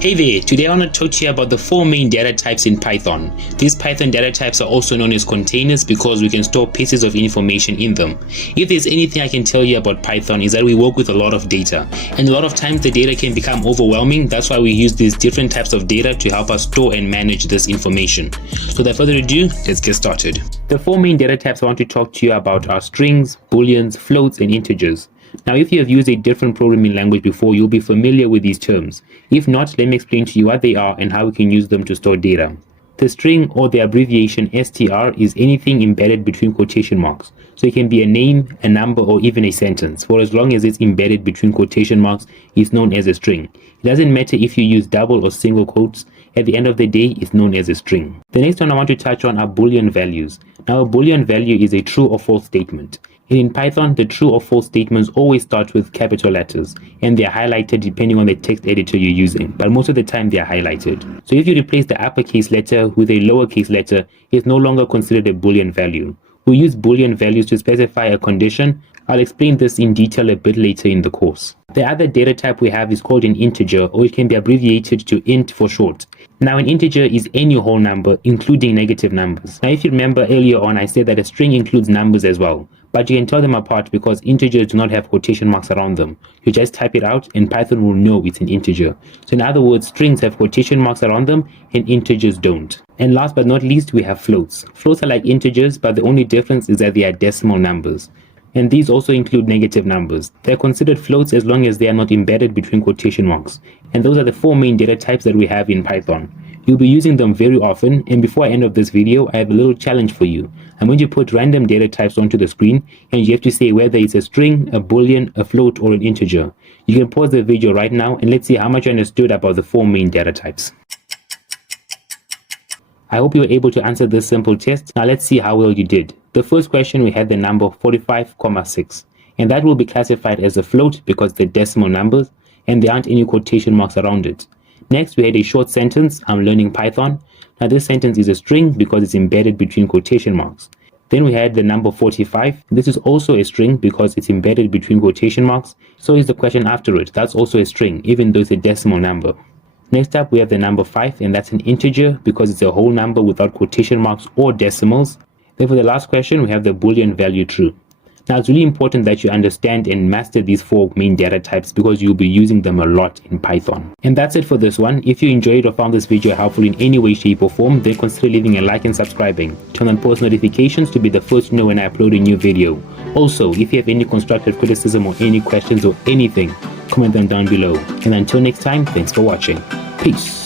Hey there, today I want to talk to you about the 4 main data types in Python. These Python data types are also known as containers because we can store pieces of information in them. If there's anything I can tell you about Python is that we work with a lot of data, and a lot of times the data can become overwhelming. That's why we use these different types of data to help us store and manage this information. So without further ado, let's get started. The 4 main data types I want to talk to you about are strings, booleans, floats, and integers. Now, if you have used a different programming language before, you'll be familiar with these terms. If not, let me explain to you what they are and how we can use them to store data. The string, or the abbreviation str, is anything embedded between quotation marks. So it can be a name, a number, or even a sentence. For as long as it's embedded between quotation marks, it's known as a string. It doesn't matter if you use double or single quotes. At the end of the day, it's known as a string. The next one I want to touch on are Boolean values. Now, a Boolean value is a true or false statement. And in Python, the true or false statements always start with capital letters, and they are highlighted depending on the text editor you're using, but most of the time they are highlighted. So if you replace the uppercase letter with a lowercase letter, it's no longer considered a Boolean value. We use Boolean values to specify a condition. I'll explain this in detail a bit later in the course. The other data type we have is called an integer, or it can be abbreviated to int for short. Now, an integer is any whole number, including negative numbers. Now, if you remember earlier on, I said that a string includes numbers as well, but you can tell them apart because integers do not have quotation marks around them. You just type it out and Python will know it's an integer. So in other words, strings have quotation marks around them and integers don't. And last but not least, we have floats. Floats are like integers, but the only difference is that they are decimal numbers. And these also include negative numbers. They're considered floats as long as they are not embedded between quotation marks. And those are the 4 main data types that we have in Python. You'll be using them very often, and before I end of this video, I have a little challenge for you. I'm going to put random data types onto the screen, and you have to say whether it's a string, a boolean, a float, or an integer. You can pause the video right now, and let's see how much you understood about the 4 main data types. I hope you were able to answer this simple test. Now let's see how well you did. The first question, we had the number 45,6, and that will be classified as a float because they're decimal numbers, and there aren't any quotation marks around it. Next, we had a short sentence, I'm learning Python. Now this sentence is a string because it's embedded between quotation marks. Then we had the number 45. This is also a string because it's embedded between quotation marks. So is the question after it. That's also a string, even though it's a decimal number. Next up, we have the number 5, and that's an integer because it's a whole number without quotation marks or decimals. Then for the last question, we have the Boolean value true. Now, it's really important that you understand and master these 4 main data types because you'll be using them a lot in Python. And that's it for this one. If you enjoyed or found this video helpful in any way, shape, or form, then consider leaving a like and subscribing. Turn on post notifications to be the first to know when I upload a new video. Also, if you have any constructive criticism or any questions or anything, comment them down below. And until next time, thanks for watching. Peace.